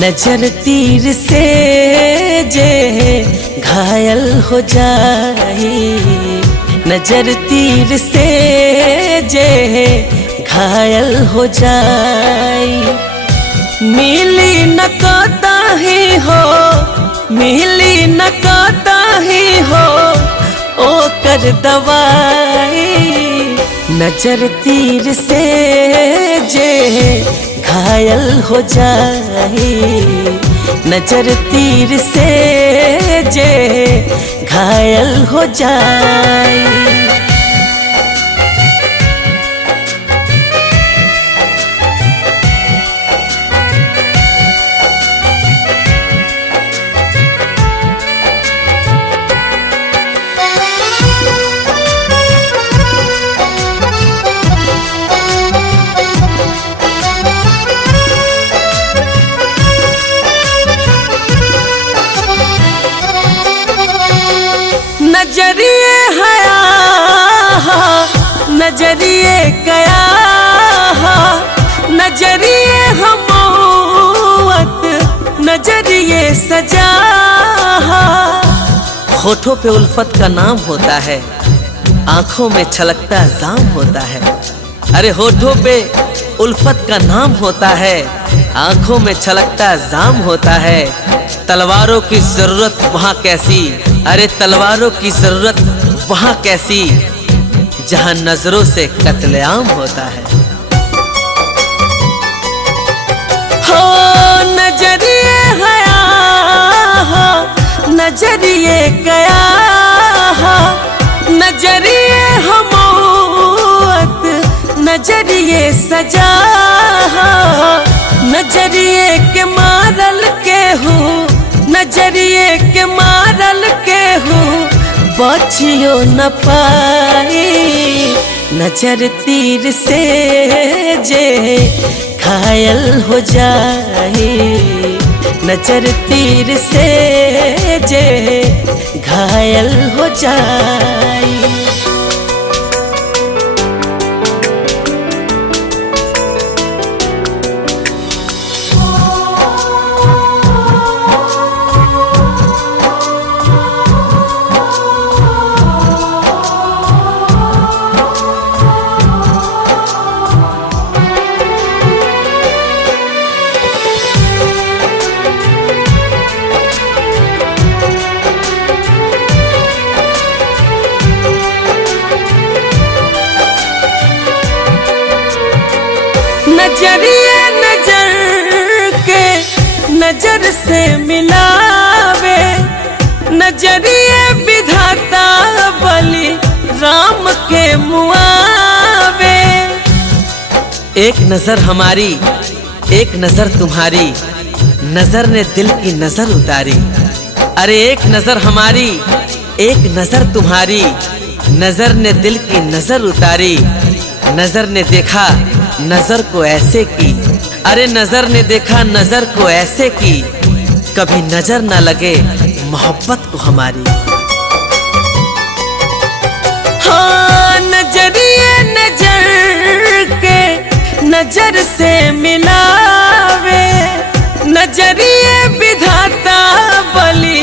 नजर तीर से जे घायल हो जाए, नजर तीर से जे घायल हो जाए। मिली न कहता ही हो, मिली न कहता ही हो ओ कर दवाई। नजर तीर से जे घायल हो जाए, नजर तीर से जे घायल हो जाए। नजरिए हया नजरिए गया, नजरिए हमौत नजरिए सजा। होठों पे उल्फत का नाम होता है, आंखों में छलकता जाम होता है। अरे होठों पे उल्फत का नाम होता है, आंखों में छलकता जाम होता है। तलवारों की जरूरत वहाँ कैसी, अरे तलवारों की जरूरत वहाँ कैसी जहाँ नजरों से कत्लेआम होता है। हो नजरिए हया नजरिए गया, नजरिए हमौत नजरिए सजा। नजरिए के मारल के हूँ, नजरिए के मारल के हूँ बचियो न पाई। नजर तीर से जे घायल हो जाए, नजर तीर से जे घायल हो जाए। नजरिए नजर के नजर से मिलावे, नजरिए विधाता बलि राम के मुआवे। एक नजर हमारी एक नजर तुम्हारी, नजर ने दिल की नजर उतारी। अरे एक नजर हमारी एक नजर तुम्हारी, नजर ने दिल की नजर उतारी। नजर ने देखा नजर को ऐसे की, अरे नजर ने देखा नजर को ऐसे की, कभी नजर न लगे मोहब्बत को हमारी। हाँ नजरिए नजर के नजर से मिलावे, नजरिए विधाता बलि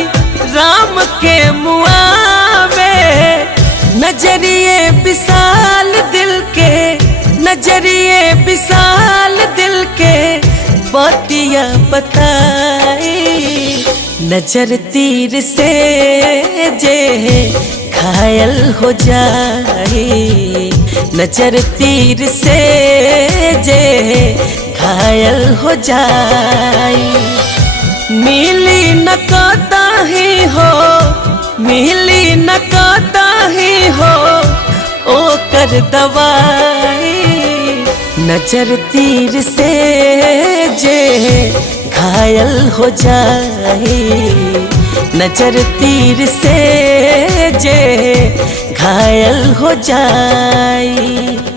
राम के मुआवे। नजरिए विशाल दिल के, नजरिए विशाल दिल के बतिया बताई। नजर तीर से जे घायल हो जाए, नजर तीर से जे घायल हो जाए। मिली न कहता ही हो, मिली न कहता ही हो ओ कर दवाई। नजर तीर से जे घायल हो जाए, नजर तीर से जे घायल हो जाए।